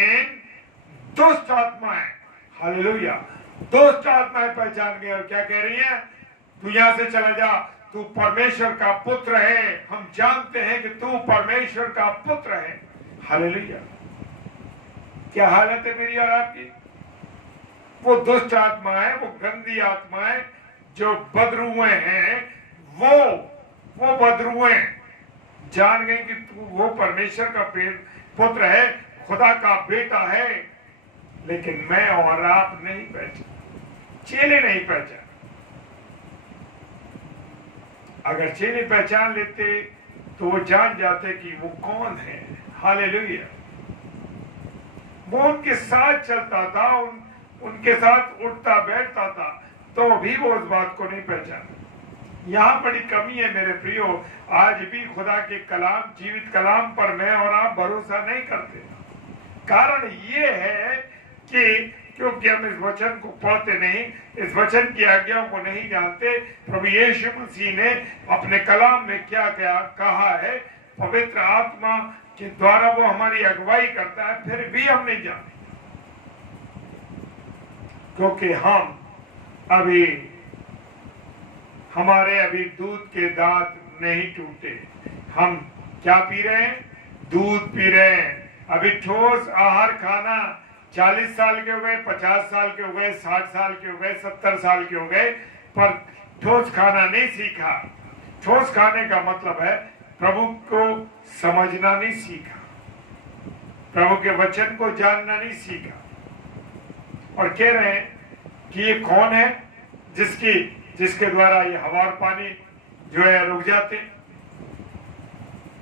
दुष्ट आत्माएं, हालेलुया, दुष्ट आत्माएं पहचान गई और क्या कह रही है? तू यहां से चला जा, तू परमेश्वर का पुत्र है। हम जानते हैं कि तू परमेश्वर का पुत्र है। हालेलुया। क्या हालत है मेरी और आपकी? वो दुष्ट आत्माएं, वो गंदी आत्माएं जो बदरुए हैं, वो बदरुए जान गए कि तू वो परमेश्वर का पुत्र है, खुदा का बेटा है। लेकिन मैं और आप नहीं पहचान, चेले नहीं पहचान। अगर चेले पहचान लेते तो वो जान जाते कि वो कौन है। हालेलुया। वो उनके साथ चलता था, उनके साथ उठता बैठता था, तो भी वो उस बात को नहीं पहचाना। यहाँ बड़ी कमी है मेरे प्रियो। आज भी खुदा के कलाम, जीवित कलाम पर मैं और आप भरोसा नहीं करते। कारण ये है कि क्योंकि हम इस वचन को पढ़ते नहीं, इस वचन की आज्ञाओं को नहीं जानते। प्रभु यीशु मसीह ने अपने कलाम में क्या क्या कहा है, पवित्र आत्मा के द्वारा वो हमारी अगुवाई करता है, फिर भी हम नहीं जानते। क्योंकि हम अभी हमारे अभी दूध के दांत नहीं टूटे। हम क्या पी रहे हैं? दूध पी रहे हैं। अभी ठोस आहार खाना 40 साल के हो गए, 50 साल के हो गए, 60 साल के हो गए, 70 साल के हो गए, पर ठोस खाना नहीं सीखा। ठोस खाने का मतलब है प्रभु को समझना नहीं सीखा, प्रभु के वचन को जानना नहीं सीखा। और कह रहे हैं कि ये कौन है जिसके द्वारा ये हवा और पानी जो है रुक जाते,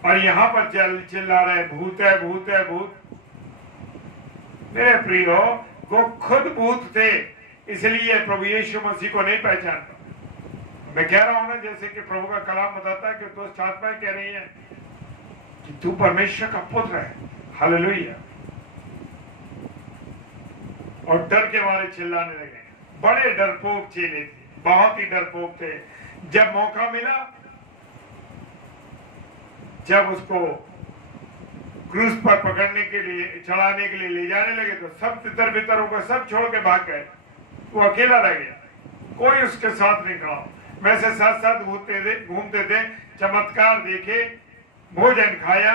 और यहां पर चिल्ला रहे भूत है, भूत है, भूत। मेरे प्रियो, वो खुद भूत थे, इसलिए प्रभु यीशु मसीह को नहीं पहचानता। मैं कह रहा हूं ना, जैसे कि प्रभु का कलाम बताता है कि दुष्ट आत्माएं कह रही है कि तू परमेश्वर का पुत्र है। हालेलुया। और डर के मारे चिल्लाने लगे। बड़े डरपोक चेले थे, बहुत ही डरपोक थे। जब मौका मिला, जब उसको क्रूस पर पकड़ने के लिए, चढ़ाने के लिए ले जाने लगे, तो सब तितर बितर होकर सब छोड़ के भाग गए। वो अकेला रह गया, कोई उसके साथ नहीं खड़ा। वैसे साथ साथ घूमते थे, चमत्कार देखे, भोजन खाया,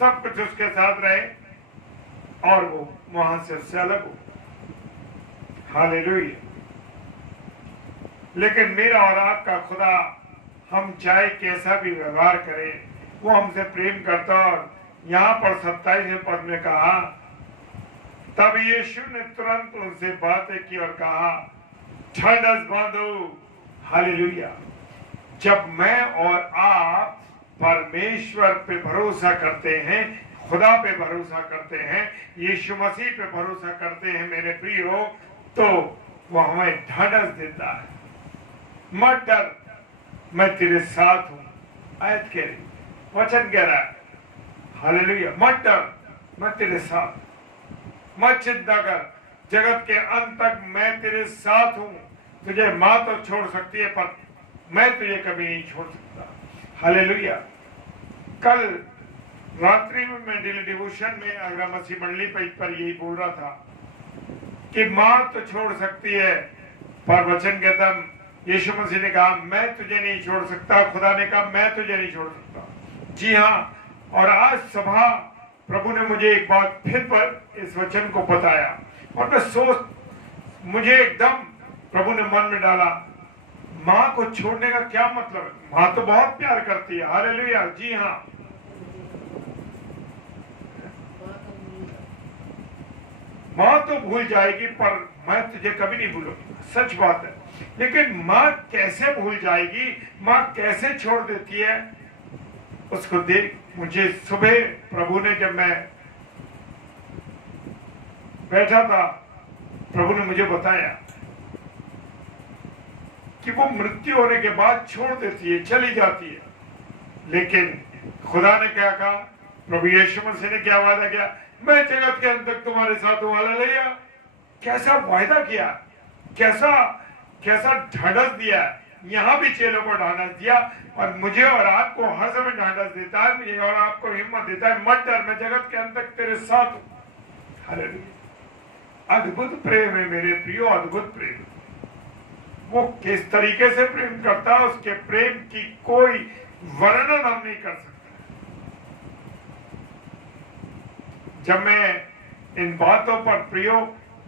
सब कुछ उसके साथ रहे, और वो वहां से उससे अलग हो। हालेलुया। लेकिन मेरा और आपका खुदा, हम चाहे कैसा भी व्यवहार करें, वो हमसे प्रेम करता। और यहाँ पर 27वें पद में कहा, तब यीशु ने तुरंत उनसे बातें की और कहा, ढाढ़स बांधो। हालेलुया। जब मैं और आप परमेश्वर पे भरोसा करते हैं, खुदा पे भरोसा करते हैं, यीशु मसीह पे भरोसा करते हैं मेरे प्रियो, तो वो हमें ढाढ़स देता है। मत डर, मैं तेरे साथ हूं। आयत कह रही, वचन कह रहा है, हालेलुया। मत डर, मैं तेरे साथ। मत चिंता कर, जगत के अंत तक मैं तेरे साथ हूं। तुझे मां तो छोड़ सकती है, पर मैं तुझे कभी नहीं छोड़ सकता। हालेलुया। कल रात्रि में मैं डेली डिवोशन में आगरा मसीह मंडली पेज पर यही बोल रहा था कि मां तो छोड़ सकती है, पर वचन कहता, यीशु मसीह ने कहा, मैं तुझे नहीं छोड़ सकता। खुदा ने कहा, मैं तुझे नहीं छोड़ सकता। जी हाँ। और आज सभा प्रभु ने मुझे एक बार फिर पर इस वचन को बताया, और मैं मुझे एकदम प्रभु ने मन में डाला, माँ को छोड़ने का क्या मतलब है? माँ तो बहुत प्यार करती है। हालेलुया। जी हाँ, माँ तो भूल जाएगी, पर मैं तुझे कभी नहीं भूलूंगा। सच बात है। लेकिन माँ कैसे भूल जाएगी, माँ कैसे छोड़ देती है, उसको देख। मुझे सुबह प्रभु ने, जब मैं बैठा था, प्रभु ने मुझे बताया कि वो मृत्यु होने के बाद छोड़ देती है, चली जाती है। लेकिन खुदा ने क्या कहा, प्रभु यीशु मसीह ने क्या वादा किया, मैं जगत के अंत तक तुम्हारे साथ हूं। हालेलुया। कैसा वायदा किया, कैसा ढाढ़स दिया। यहाँ भी चेलों को ढाढ़स दिया, और मुझे और आपको हर समय ढाढ़स देता है, मुझे और आपको हिम्मत देता है। मत डर, मैं जगत के अंत तक तेरे साथ हूं। हालेलुया। अद्भुत प्रेम है मेरे प्रियो, अद्भुत प्रेम। वो किस तरीके से प्रेम करता है, उसके प्रेम की कोई वर्णन हम नहीं कर सकते। जब मैं इन बातों पर प्रियो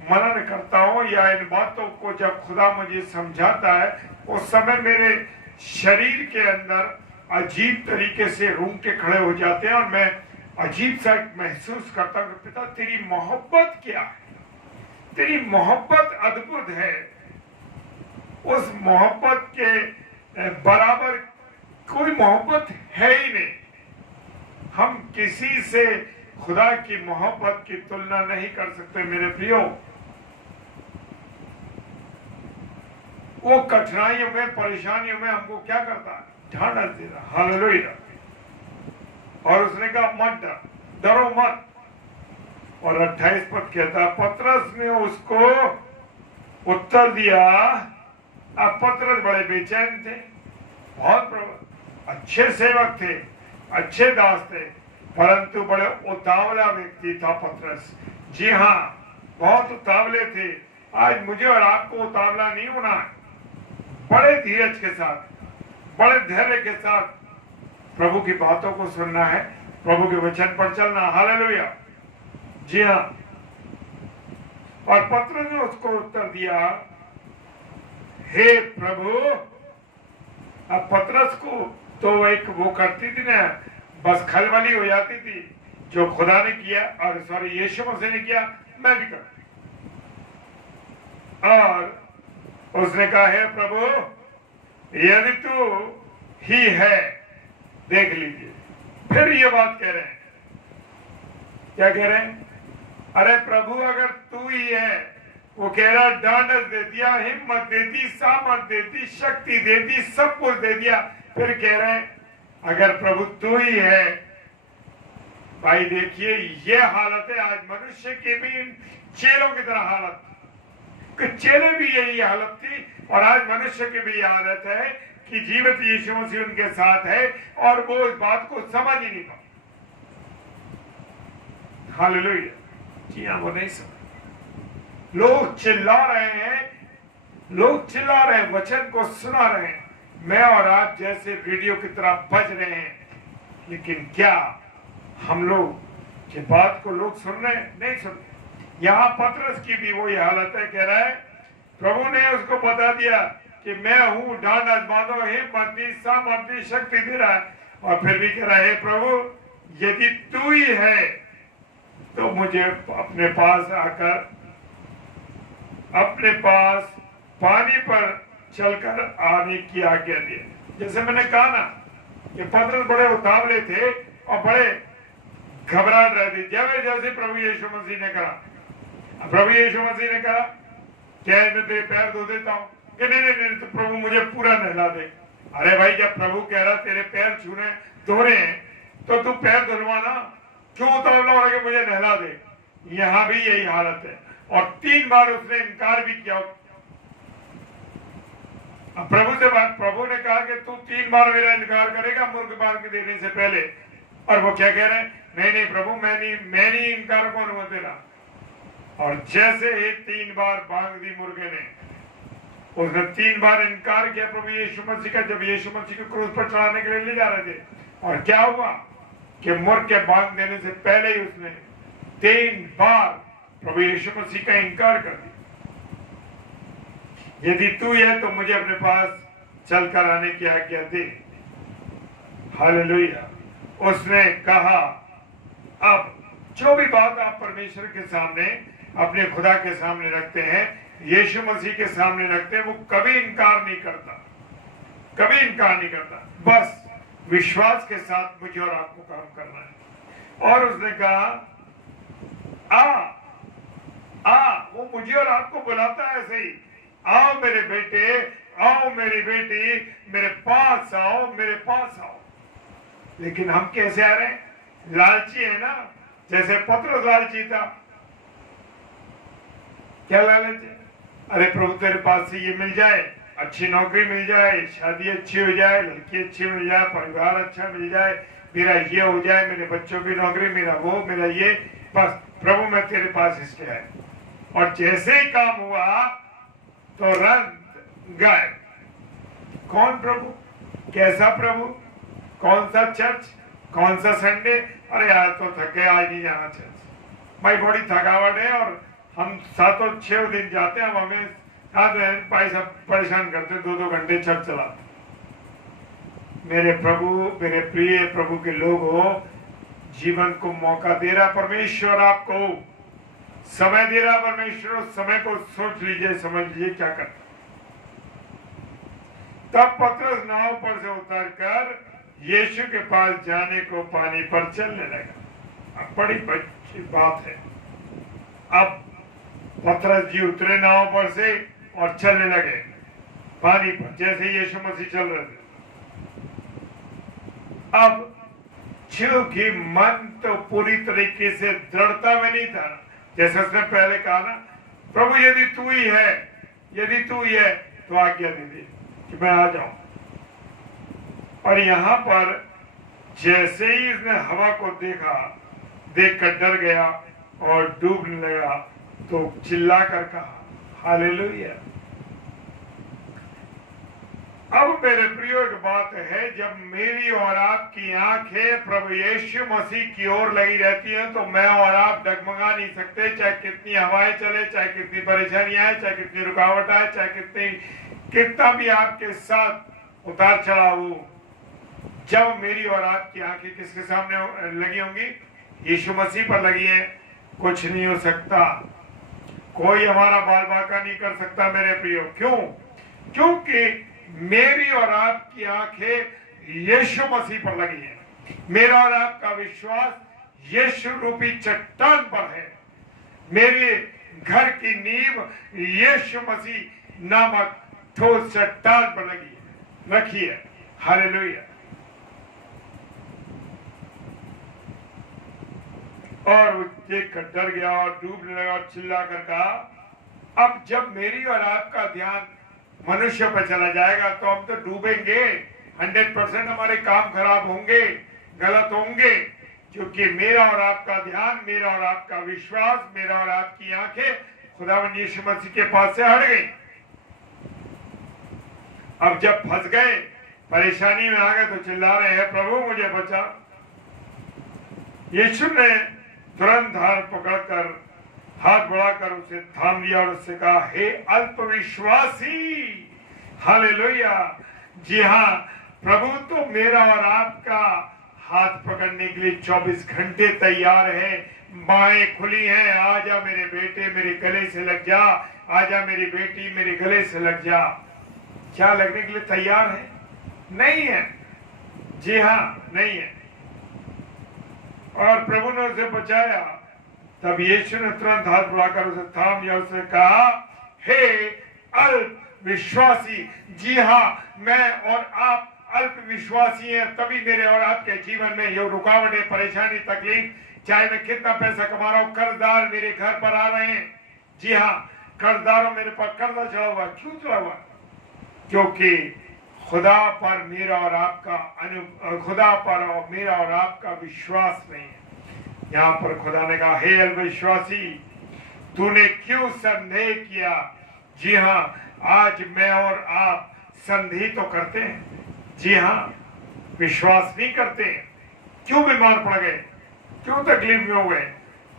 मनन करता हूं, या इन बातों को जब खुदा मुझे समझाता है, उस समय मेरे शरीर के अंदर अजीब तरीके से रूम के खड़े हो जाते हैं, और मैं अजीब सा महसूस करता हूं, पिता तेरी मोहब्बत क्या है, तेरी मोहब्बत अद्भुत है। उस मोहब्बत के बराबर कोई मोहब्बत है ही नहीं। हम किसी से खुदा की मोहब्बत की तुलना नहीं कर सकते मेरे प्रियो। वो कठिनाइयों में, परेशानियों में हमको क्या करता है, ढाढ़स देता। हालेलुया। और उसने कहा, मत डर, डरो मत। और 28 पद कहता, पतरस ने उसको उत्तर दिया। अब पतरस बड़े बेचैन थे, बहुत अच्छे सेवक थे, अच्छे दास थे, परंतु बड़े उतावला व्यक्ति था पतरस। जी हाँ, बहुत उतावले थे। आज मुझे और आपको उतावला नहीं होना है, बड़े धीरज के साथ, बड़े धैर्य के साथ प्रभु की बातों को सुनना है, प्रभु के वचन पर चलना। हालेलुया। जी हाँ। और पतरस ने उसको उत्तर दिया, हे प्रभु। अब पतरस को तो एक वो करती थी ना, बस खलबली हो जाती थी, जो खुदा ने किया, और सॉरी यीशु मसीह ने किया, मैं भी कर। और उसने कहा, हे प्रभु, यदि तू ही है, देख लीजिए। फिर ये बात कह रहे हैं, क्या कह रहे हैं, अरे प्रभु अगर तू ही है, वो कह रहा, ढाढ़स दे दिया, हिम्मत दे दी, सामर्थ दे दी, शक्ति दे दी, सब कुछ दे दिया। फिर कह रहे हैं, अगर प्रभु तू ही है। भाई देखिए, ये हालत है आज मनुष्य की भी, चेलों की तरह हालत, कि चेले भी यही हालत थी, और आज मनुष्य की भी आदत है कि जीवित यीशु मसीह उनके साथ है और वो इस बात को समझ ही नहीं पाते। हालेलुया। जी हाँ, वो नहीं समझ। लोग चिल्ला रहे हैं, वचन को सुना रहे हैं, मैं और आप जैसे रेडियो की तरह बज रहे हैं, लेकिन क्या हम लोग की बात को लोग सुन रहे हैं? नहीं सुन रहे। यहाँ पतरस की भी वही हालत है। कह रहा है, प्रभु ने उसको बता दिया कि मैं हूं, डांड आजमादो, हिम्मत, सामर्थ्य, शक्ति दे रहा है, और फिर भी कह रहा है, प्रभु यदि तू ही है तो मुझे अपने पास आकर, अपने पास पानी पर चलकर आने की आज्ञा दी। जैसे मैंने कहा ना कि पतरस बड़े उतावले थे और बड़े घबराहट रहती। जैसे प्रभु यीशु मसीह ने कहा, प्रभु यीशु मसीह ने कहा, क्या मैं तेरे पैर धो देता हूँ? कि नहीं, तो प्रभु मुझे पूरा नहला दे। अरे भाई, जब प्रभु कह रहा तेरे पैर छूने धो रहे हैं तो तू पैर धुलवाना, क्यों उतावला हो रहा कि मुझे नहला दे? यहाँ भी यही हालत है। और 3 बार उसने इनकार भी किया। प्रभु ने कहा कि तू 3 बार मेरा इनकार करेगा मुर्ग बार के देने से पहले। और वो क्या कह रहे हैं? नहीं प्रभु, मैं नहीं इनकार को अनुमति देना। और जैसे ही 3 बार बांग दी मुर्गे ने, उसने 3 बार इनकार किया प्रभु यीशु मसीह का, जब यीशु मसीह को क्रूस पर चढ़ाने के लिए ले जा रहे थे। और क्या हुआ कि मुर्ग के बांग देने से पहले ही उसने 3 बार प्रभु यीशु मसीह का इनकार कर दिया। यदि तू है तो मुझे अपने पास चलकर आने की आज्ञा दे। हालेलुया। उसने कहा, अब जो भी बात आप परमेश्वर के सामने, अपने खुदा के सामने रखते हैं, यीशु मसीह के सामने रखते हैं, वो कभी इनकार नहीं करता, कभी इनकार नहीं करता। बस विश्वास के साथ मुझे और आपको काम करना है। और उसने कहा, वो मुझे और आपको बुलाता है ऐसे ही, आओ मेरे बेटे, आओ मेरी बेटी, मेरे पास आओ, मेरे पास आओ। लेकिन हम कैसे आ रहे हैं? लालची है ना, जैसे पतरस लालची था। क्या लालच है? अरे प्रभु तेरे पास से ये मिल जाए, अच्छी नौकरी मिल जाए, शादी अच्छी हो जाए, लड़की अच्छी मिल जाए, परिवार अच्छा मिल जाए, मेरा ये हो जाए, मेरे बच्चों की नौकरी, मेरा वो, मेरा ये, बस प्रभु मैं तेरे पास इसलिए आया। और जैसे ही काम हुआ तो रंग गायब। कौन प्रभु? कैसा प्रभु? कौन सा चर्च? कौन सा संडे? अरे आज तो थक गए, आज नहीं जाना चर्च। भाई बड़ी थकावट है, और हम 7-6 दिन जाते हैं, हमें पैसा परेशान करते, 2-2 घंटे चर्च चलाते। मेरे प्रभु, मेरे प्रिय प्रभु के लोग हो, जीवन को मौका दे रहा परमेश्वर, आपको समय दे रहा परमेश्वर। उस समय को सोच लीजिए, समझ लीजिए क्या करता। तब पतरस नाव पर से उतरकर यीशु के पास जाने को पानी पर चलने लगा। अब बड़ी अच्छी बात है। अब पतरस जी उतरे नाव पर से और चलने लगे पानी पर, जैसे यीशु मसीह चल रहे थे। अब क्योंकि मन तो पूरी तरीके से दृढ़ता में नहीं था, जैसे उसने पहले कहा ना, प्रभु यदि तू ही है तो आज्ञा दे दे कि मैं आ जाऊं। और यहां पर जैसे ही उसने हवा को देखा, देखकर डर गया और डूबने लगा, तो चिल्लाकर कहा, हालेलुया। अब मेरे प्रियो एक बात है, जब मेरी और आपकी आंखें प्रभु यीशु मसीह की ओर लगी रहती हैं, तो मैं और आप डगमगा नहीं सकते। चाहे कितनी हवाएं चले, चाहे कितनी परेशानियां आए, चाहे कितनी रुकावट आए, चाहे कितना भी आपके साथ उतार चढ़ाव हो, जब मेरी और आपकी आंखें किसके सामने लगी होंगी? यीशु मसीह पर लगी है। कुछ नहीं हो सकता, कोई हमारा बाल बांका नहीं कर सकता मेरे प्रियो। क्यों? क्योंकि मेरी और आपकी आंखें यीशु मसीह पर लगी है। मेरा और आपका विश्वास यीशु रूपी चट्टान पर है। मेरे घर की नींव यीशु मसीह नामक ठोस चट्टान पर लगी है, रखी है। हालेलुया। और वो देखकर डर गया और डूबने लगा और चिल्ला कर कहा, अब जब मेरी और आपका ध्यान मनुष्य पर चला जाएगा तो हम तो डूबेंगे। 100% हमारे काम खराब होंगे, गलत होंगे, क्योंकि मेरा और आपका ध्यान, मेरा और आपका विश्वास, मेरा और आपकी आंखें खुदावंद यीशु मसीह के पास से हट गई। अब जब फंस गए, परेशानी में आ गए, तो चिल्ला रहे हैं, प्रभु मुझे बचा। यीशु ने तुरंत हाथ पकड़कर, हाथ बढ़ाकर उसे थाम लिया और उससे कहा, हे अल्पविश्वासी। हालेलुया। जी हाँ, प्रभु तो मेरा और आपका हाथ पकड़ने के लिए 24 घंटे तैयार है। बाहें खुली हैं, आजा मेरे बेटे मेरे गले से लग जा, आजा मेरी बेटी मेरे गले से लग जा। क्या लगने के लिए तैयार है? नहीं है। जी हाँ, नहीं है। और प्रभु ने उसे बचाया। तब यीशु ने तुरंत हाथ बढ़ाकर उसे थाम लिया, उसे कहा, हे अल्प विश्वासी। जी हाँ, मैं और आप अल्प विश्वासी हैं, तभी मेरे और आपके जीवन में ये रुकावटें, परेशानी, तकलीफ, चाहे मैं कितना पैसा कमा रहा हूं, कर्जदार मेरे घर पर आ रहे हैं। जी हाँ, कर्जदारों मेरे पर कर्जा चढ़ा हुआ। क्यों चढ़ा हुआ? क्योंकि खुदा पर मेरा और आपका खुदा पर और मेरा और आपका विश्वास नहीं है। यहाँ पर खुदा ने कहा, हे अल्पविश्वासी, तूने क्यों संदेह किया? जी हाँ, आज मैं और आप संदेह तो करते हैं। जी हाँ, विश्वास नहीं करते। क्यों बीमार पड़ गए? क्यों तकलीफ में हो गए?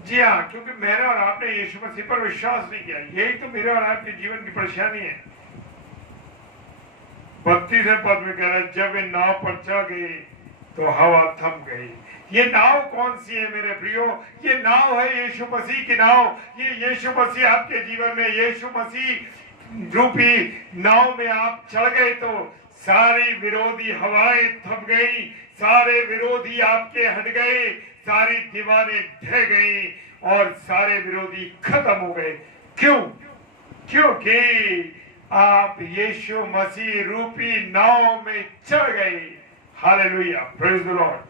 जी हाँ, क्योंकि मेरा और आपने यीशु मसीह पर विश्वास नहीं किया। यही तो मेरे और आपके जीवन की परेशानी है। 32वें पद में कह रहा है, जब वे नाव पर चढ़ गए तो हवा थम गई। ये नाव कौन सी है मेरे प्रियो? ये नाव है यीशु मसीह की नाव। ये यीशु मसीह आपके जीवन में, यीशु मसीह रूपी नाव में आप चढ़ गए तो सारी विरोधी हवाएं थम गई, सारे विरोधी आपके हट गए, सारी दीवारें ढह गई और सारे विरोधी खत्म हो गए। क्यों? क्योंकि आप यीशु मसीह रूपी नाव में चढ़ गए। Hallelujah, praise the Lord.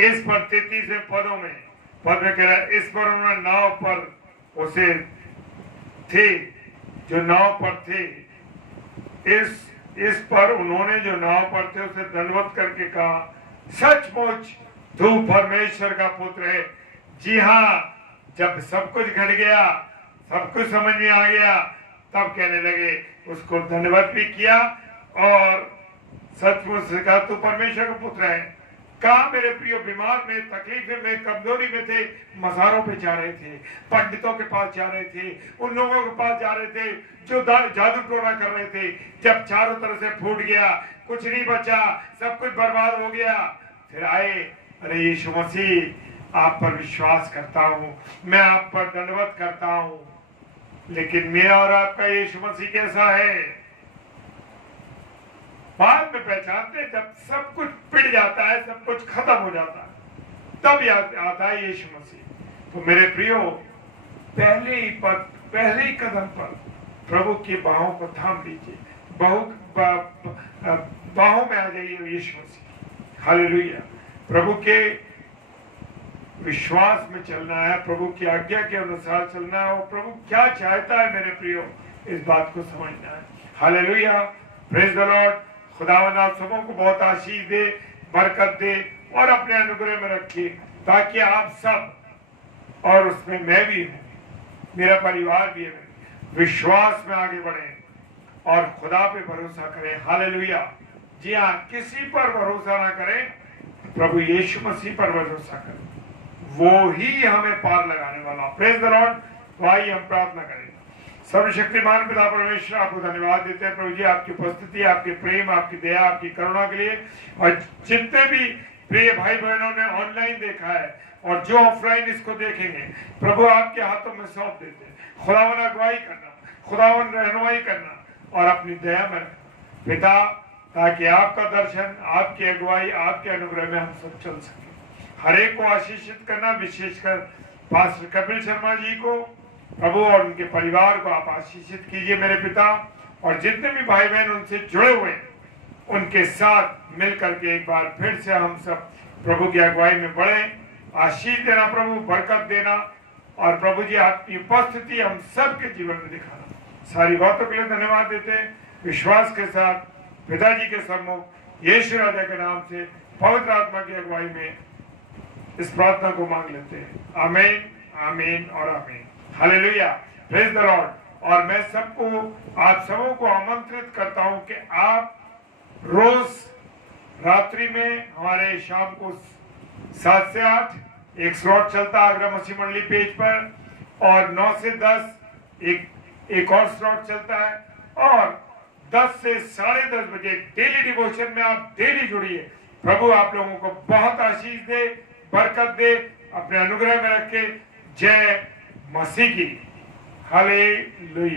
इस पर 33वें पद में कह रहा है, इस पर उन्होंने नाव पर उसे थे जो नाव पर थे, इस पर उन्होंने जो नाव पर थे उसे दंडवत करके कहा, सचमुच तू परमेश्वर का पुत्र है। जी हाँ, जब सब कुछ घट गया, सब कुछ समझ में आ गया, तब कहने लगे, उसको धन्यवाद भी किया और सचमुच से कहा, तू परमेश्वर का पुत्र है। कहा मेरे प्रियो, बीमार में, तकलीफ में, कमजोरी में थे, मज़ारों पे जा रहे थे, पंडितों के पास जा रहे थे, उन लोगों के पास जा रहे थे जो जादू टोना कर रहे थे। जब चारों तरफ से फूट गया, कुछ नहीं बचा, सब कुछ बर्बाद हो गया, फिर आए, अरे यीशु मसीह आप पर विश्वास करता हूँ, मैं आप पर दंडवत करता हूँ। लेकिन मेरा और आपका यीशु मसीह कैसा है? बाद में पहचानते, जब सब कुछ पिट जाता है, सब कुछ खत्म हो जाता है, तब याद आता है यीशु मसीह। तो मेरे प्रियो, पहले ही कदम पर प्रभु की बाहों को थाम लीजिए, बाहों में आ जाइए यीशु मसीह। हालेलुया। प्रभु के विश्वास में चलना है, प्रभु की आज्ञा के अनुसार चलना है, और प्रभु क्या चाहता है मेरे प्रियो, इस बात को समझना है। Hallelujah, praise the Lord. खुदावंद आप सबों को बहुत आशीष दे, बरकत दे और अपने अनुग्रह में रखे, ताकि आप सब और उसमें मैं भी हूँ, मेरा परिवार भी है, विश्वास में आगे बढ़े और खुदा पे भरोसा करें। हालेलुया। जी हाँ, किसी पर भरोसा ना करें, प्रभु यीशु मसीह पर भरोसा करें, वो ही हमें पार लगाने वाला। Praise the Lord. तो आइए हम प्रार्थना करें। सर्वशक्तिमान पिता परमेश्वर, आपको धन्यवाद देते हैं प्रभु जी, आपकी उपस्थिति, आपके प्रेम, आपकी दया, आपकी करुणा के लिए। और जितने भी प्रिय भाई बहनों ने ऑनलाइन देखा है और जो ऑफलाइन इसको देखेंगे, प्रभु आपके हाथों में सौंप देते हैं। खुदावन अगुवाई करना, खुदावन रहनुमाई करना और अपनी दया में रखना पिता, ताकि आपका दर्शन, आपकी अगुवाई, आपके अनुग्रह में हम सब चल सके। हर एक को आशीषित करना, विशेषकर पास्टर कपिल शर्मा जी को प्रभु और उनके परिवार को आप आशीषित कीजिए मेरे पिता। और जितने भी भाई बहन उनसे जुड़े हुए हैं, उनके साथ मिलकर के एक बार फिर से हम सब प्रभु की अगुवाई में बढ़े। आशीष देना प्रभु, बरकत देना, और प्रभु जी आपकी उपस्थिति हम सबके जीवन में दिखाना। सारी बातों के लिए धन्यवाद देते हैं। विश्वास के साथ पिताजी के सम्मुख यीशु राजा के नाम से पवित्र आत्मा की अगुवाई में इस प्रार्थना को मांग लेते हैं। आमीन, आमीन और आमीन। Hallelujah, praise the Lord. और मैं सबको, आप सबों को आमंत्रित करता हूं कि आप रोज रात्रि में हमारे शाम को 7 से 8 एक स्लॉट चलता है आगरा मसीह मंडली पेज पर, और 9 से 10 एक और स्लॉट चलता है, और 10 से 10:30 बजे डेली डिवोशन में आप डेली जुड़िए। प्रभु आप लोगों को बहुत आशीष दे, बरकत दे, अपने अनुग्रह में रखे। जय मसीह की। हालेलुया।